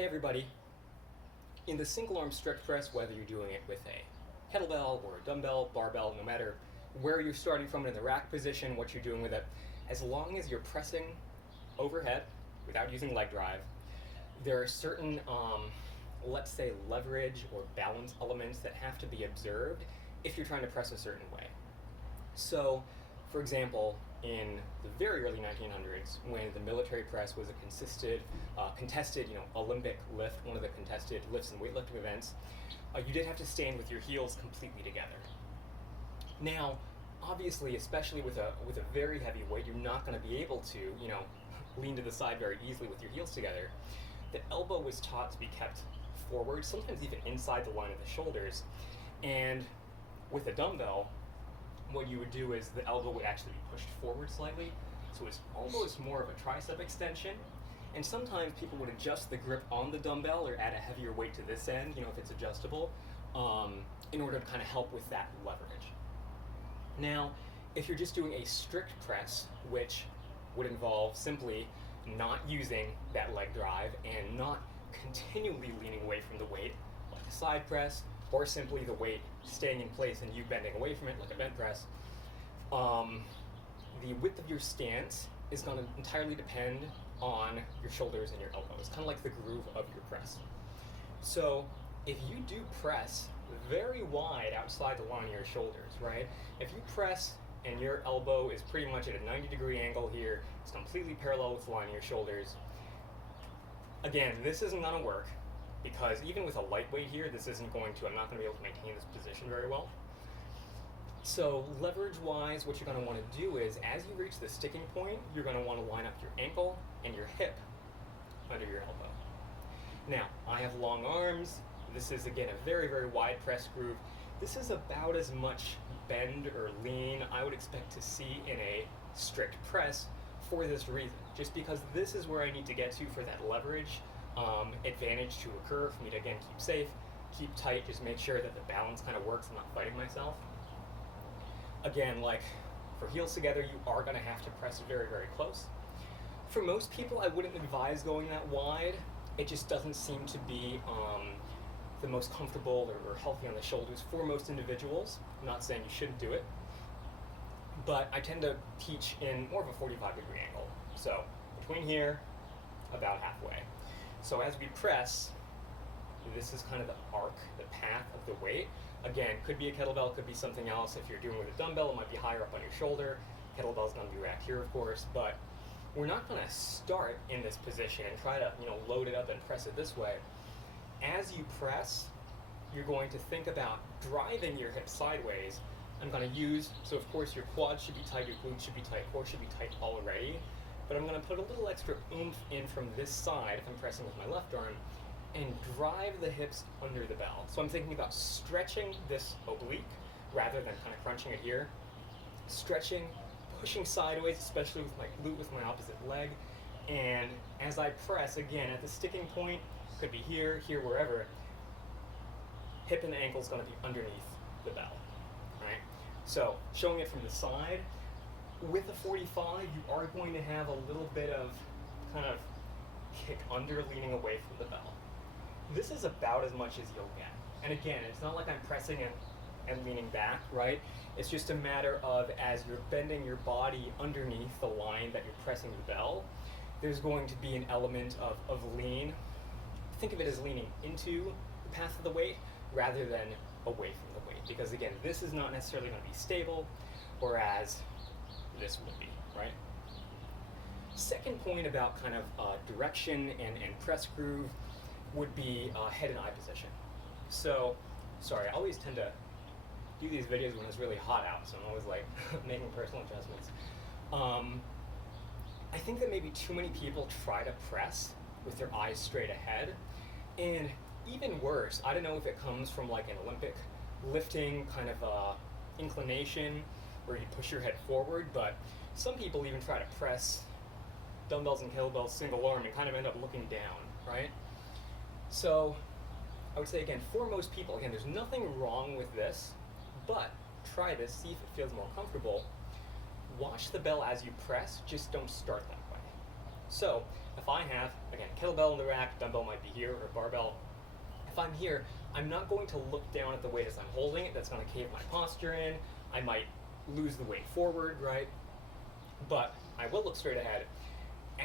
Hey everybody. In the single arm strict press, whether you're doing it with a kettlebell or a dumbbell, barbell, no matter where you're starting from in the rack position, what you're doing with it, as long as you're pressing overhead without using leg drive, there are certain, let's say, leverage or balance elements that have to be observed if you're trying to press a certain way. So, for example, in the very early 1900s, when the military press was a contested, Olympic lift, one of the contested lifts and weightlifting events, you did have to stand with your heels completely together. Now, obviously, especially with a very heavy weight, you're not going to be able to, lean to the side very easily with your heels together. The elbow was taught to be kept forward, sometimes even inside the line of the shoulders, and with a dumbbell, what you would do is the elbow would actually be pushed forward slightly, so it's almost more of a tricep extension. And sometimes people would adjust the grip on the dumbbell or add a heavier weight to this end, if it's adjustable, in order to kind of help with that leverage. Now, if you're just doing a strict press, which would involve simply not using that leg drive and not continually leaning away from the weight, like a side press, or simply the weight staying in place and you bending away from it like a bent press, the width of your stance is going to entirely depend on your shoulders and your elbows, kind of like the groove of your press. So if you do press very wide outside the line of your shoulders, right? If you press and your elbow is pretty much at a 90-degree angle here, it's completely parallel with the line of your shoulders, again, this isn't going to work, because even with a lightweight here, I'm not going to be able to maintain this position very well. So leverage-wise, what you're going to want to do is, as you reach the sticking point, you're going to want to line up your ankle and your hip under your elbow. Now, I have long arms. This is, again, a very, very wide press groove. This is about as much bend or lean I would expect to see in a strict press for this reason, just because this is where I need to get to for that leverage advantage to occur, for me to, again, keep safe, keep tight, just make sure that the balance kind of works, I'm not fighting myself. Again, like for heels together, you are going to have to press very, very close. For most people, I wouldn't advise going that wide. It just doesn't seem to be the most comfortable or healthy on the shoulders for most individuals. I'm not saying you shouldn't do it, but I tend to teach in more of a 45-degree angle. So between here, about halfway. So as we press, this is kind of the arc, the path of the weight. Again, could be a kettlebell, could be something else. If you're doing with a dumbbell, it might be higher up on your shoulder. Kettlebell's going to be racked here, of course, but we're not going to start in this position and try to, load it up and press it this way. As you press, you're going to think about driving your hips sideways. I'm going to use, so of course your quads should be tight, your glutes should be tight, core should be tight already, but I'm going to put a little extra oomph in from this side if I'm pressing with my left arm and drive the hips under the bell. So I'm thinking about stretching this oblique rather than kind of crunching it here. Stretching, pushing sideways, especially with my glute with my opposite leg. And as I press, again, at the sticking point, could be here, wherever, hip and ankle is going to be underneath the bell, right? So showing it from the side, with a 45, you are going to have a little bit of kind of kick under, leaning away from the bell. This is about as much as you'll get. And again, it's not like I'm pressing it and leaning back, right? It's just a matter of, as you're bending your body underneath the line that you're pressing the bell, there's going to be an element of lean. Think of it as leaning into the path of the weight rather than away from the weight. Because again, this is not necessarily going to be stable, whereas this will be, right? Second point about kind of direction and press groove would be head and eye position. So, sorry, I always tend to do these videos when it's really hot out, so I'm always like making personal adjustments. I think that maybe too many people try to press with their eyes straight ahead, and even worse, I don't know if it comes from like an Olympic lifting kind of inclination where you push your head forward, but some people even try to press dumbbells and kettlebells single arm and kind of end up looking down, right? So I would say, again, for most people, again, there's nothing wrong with this, but try this, see if it feels more comfortable. Watch the bell as you press, just don't start that way. So if I have, again, kettlebell in the rack, dumbbell might be here, or barbell, if I'm here, I'm not going to look down at the weight as I'm holding it. That's going to cave my posture in. I might lose the weight forward, right? But I will look straight ahead.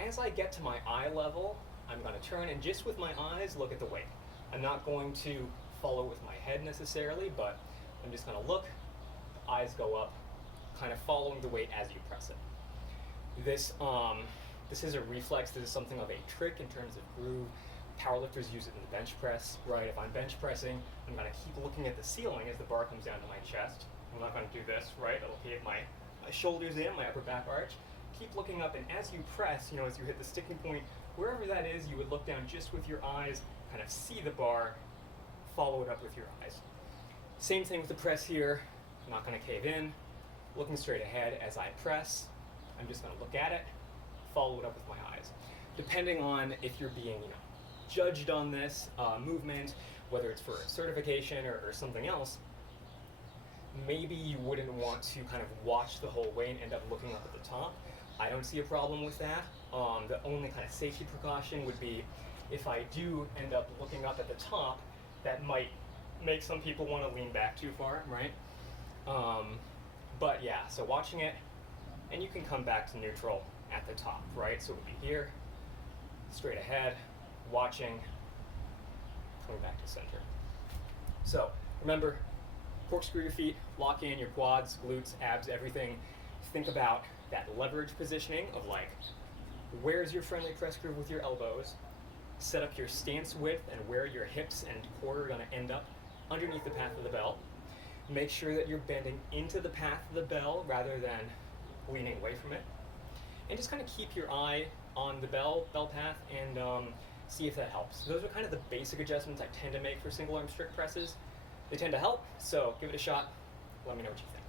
As I get to my eye level, I'm going to turn and just with my eyes look at the weight. I'm not going to follow with my head necessarily, but I'm just going to look, eyes go up, kind of following the weight as you press it. This is a reflex. This is something of a trick in terms of groove. Powerlifters use it in the bench press, right? If I'm bench pressing, I'm going to keep looking at the ceiling as the bar comes down to my chest. I'm not going to do this, right? It'll cave my shoulders in, my upper back arch. Keep looking up, and as you press, as you hit the sticking point, wherever that is, you would look down just with your eyes, kind of see the bar, follow it up with your eyes. Same thing with the press here. I'm not going to cave in, looking straight ahead as I press. I'm just going to look at it, follow it up with my eyes. Depending on if you're being, judged on this movement, whether it's for a certification or something else, maybe you wouldn't want to kind of watch the whole way and end up looking up at the top. I don't see a problem with that. The only kind of safety precaution would be if I do end up looking up at the top, that might make some people want to lean back too far, right? But yeah, so watching it, and you can come back to neutral at the top, right? So it would be here, straight ahead, watching, coming back to center. So remember, corkscrew your feet, lock in your quads, glutes, abs, everything. Think about that leverage positioning of where's your friendly press groove with your elbows. Set up your stance width and where your hips and core are going to end up underneath the path of the bell. Make sure that you're bending into the path of the bell rather than leaning away from it. And just kind of keep your eye on the bell path and see if that helps. Those are kind of the basic adjustments I tend to make for single arm strict presses. They tend to help, so give it a shot. Let me know what you think.